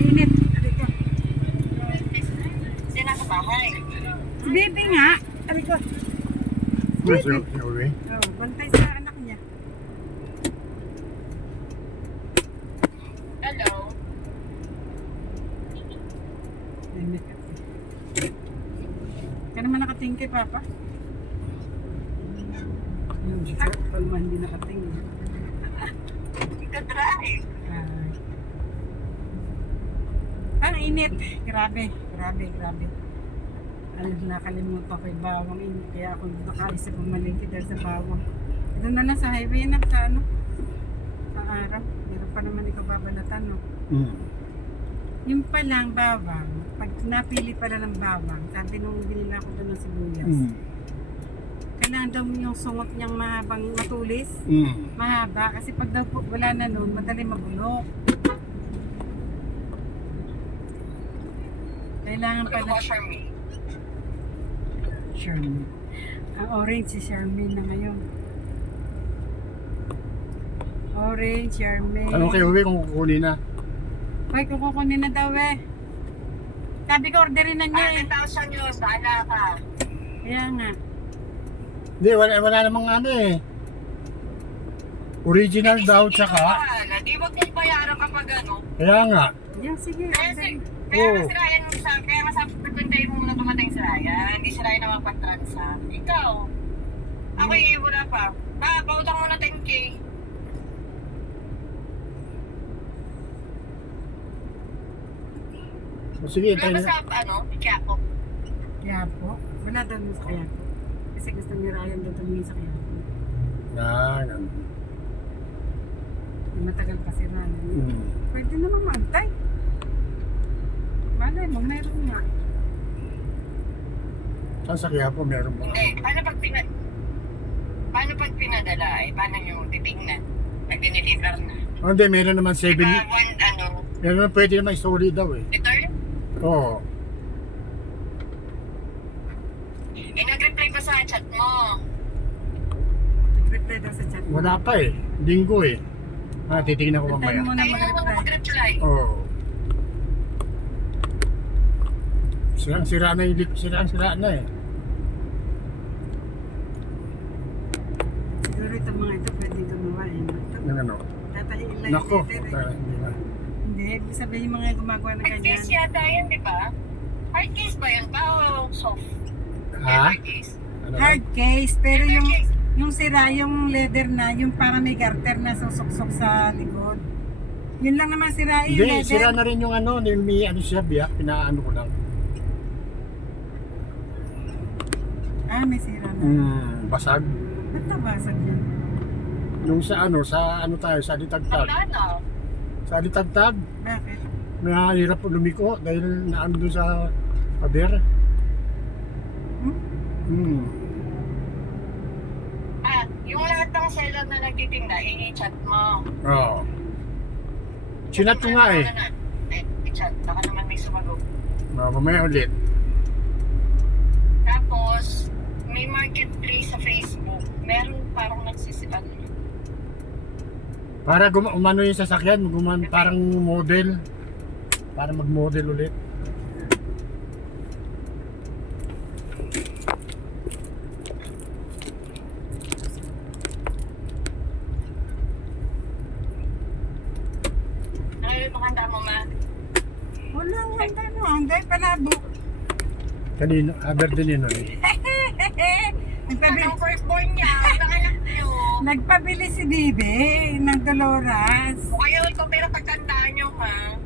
Init. Sino sa bahay? Si Baby nga. Aray ko. Mas uwi. Oh, bantay sa anak niya. Hello? Init. Ka naman nakatingin kay Papa? Yung siya, pag man hindi nakatingin. Ika-drive. Ang init. Grabe. Nakalimutan ko yung bawang init. Kaya ako nakaisip pumalingki dahil sa bawang. Ito na lang sa highway na sa ano. Sa araw. Meron pa naman ikaw babalatan, no? Yung palang bawang, pag napili pala ng bawang, sabi nung binila ko doon ng sibuyas, kailangan daw yung sungot niyang mahabang matulis. Mahaba. Kasi pag daw po wala na noon, madali mabulok. Kailangan Ano pala... ba, Charmaine? Charmaine. Ang orange si Charmaine na ngayon. Orange, Charmaine. Ano kayo uwi kung kukunin na? Hoy, kung kukunin na daw eh. Sabi ko, orderin na niya eh. 100,000 yun, bahala ka. Kaya nga. Hindi, wala namang ano eh. Original daw tsaka. Di wag mong bayaran kapag ano. Kaya nga. Yan, sige. Orderin. Kaya nga si Ryan mo sa kaya nga sabi ko mo muna dumating si Ryan. Hindi si Ryan naman pag-transa. Ikaw. Ako wala pa. Pautang mo na 10K. O sige, Wala tayo ba na. sa Quiapo? Kaya po. Wala daw sa kaya po. Kasi gusto ni Ryan daw tumingin sa kaya po. Matagal pa si Ryan. Pwede naman maantay. Malay mo, meron nga. Saan sa Quiapo meron ba? Hindi. Paano pag pinadala eh? Paano nyo titignan? Pag diniliver na? Hindi, meron naman 7. Diba, Meron naman pwede naman story daw eh. return? Oo. Eh, nag-reply pa sa chat mo. Nag-reply daw sa chat mo. Wala pa eh. Linggo eh. Titignan ko Antayin mamaya. mo na Tayo mo mag-reply. mag-reply. Oo. Sira na yung lip. Sira na eh. Siguro itong mga ito pwede gumawa eh. Yung ano. Tatahiin lang Nako. yung letter eh. Hindi na. Hindi, ibig sabihin yung mga gumagawa ng Hard ganyan. case yata yun, di ba? Hard case ba yun? O soft? Ha? Hard case. Ano ba? Hard case, pero Hard yung case. sira yung leather na, yung para may garter na susuksok sa likod. Yun lang naman sira yung Hindi, leather. sira na rin yung ano. Yung may ano siya biyak. Pinaano ko lang. Ah, may sira na. Basag. Ba't nabasag yan? Yung sa ano tayo, sa Alitagtag. Wala na. Sa Alitagtag, Bakit? mahirap lumiko dahil naano doon sa pader. Hmm? seller na nagtitinda, i-chat mo. Oo. Chinat ko nga eh. I-chat, baka naman may sumagot. Mamaya ulit. Tapos, may marketplace sa Facebook. Meron parang nagsisipan. Para umano yung sasakyan, parang model. Para mag-model ulit. Ano yung pakanda mo, ma? Wala, handa no. Handa palabo. Kanino? Aberdeen yun eh. Nagpabili, Anong firstborn niya? Nanganak niyo. nagpabili si Bibi ng Dolores. O kayo, ito pero pagkandaan niyo, ha?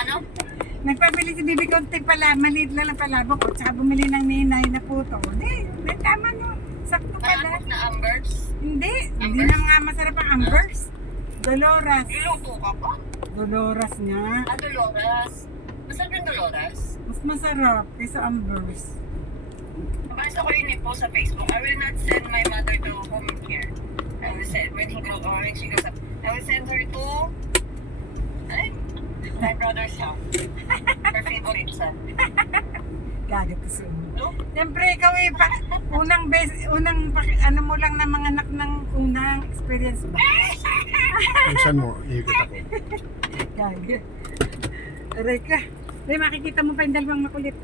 Ano? Nagpabili si Bibi konti pala, maliit lang ang palabok ko. Tsaka bumili ng ninay na puto. Hindi, tama no. Sakto pala. Anak na Ambers? Hindi na nga masarap ang Ambers. Dolores. Niluto ka pa? Dolores nga. Ah, Dolores. Masarap yung Dolores? Mas masarap kaysa Ambers. Nabasa ko yun po sa Facebook. I will not send my mother to home care. I will send, when she goes up, I will send her to, ay, my brother's house. Her favorite son. Gagat ko sa No? Siyempre, ikaw eh, ano mo lang na mga anak ng unang experience ba? Saan mo? Ikot ako. Gagat. Aray ka. May makikita mo pa yung dalawang makulit.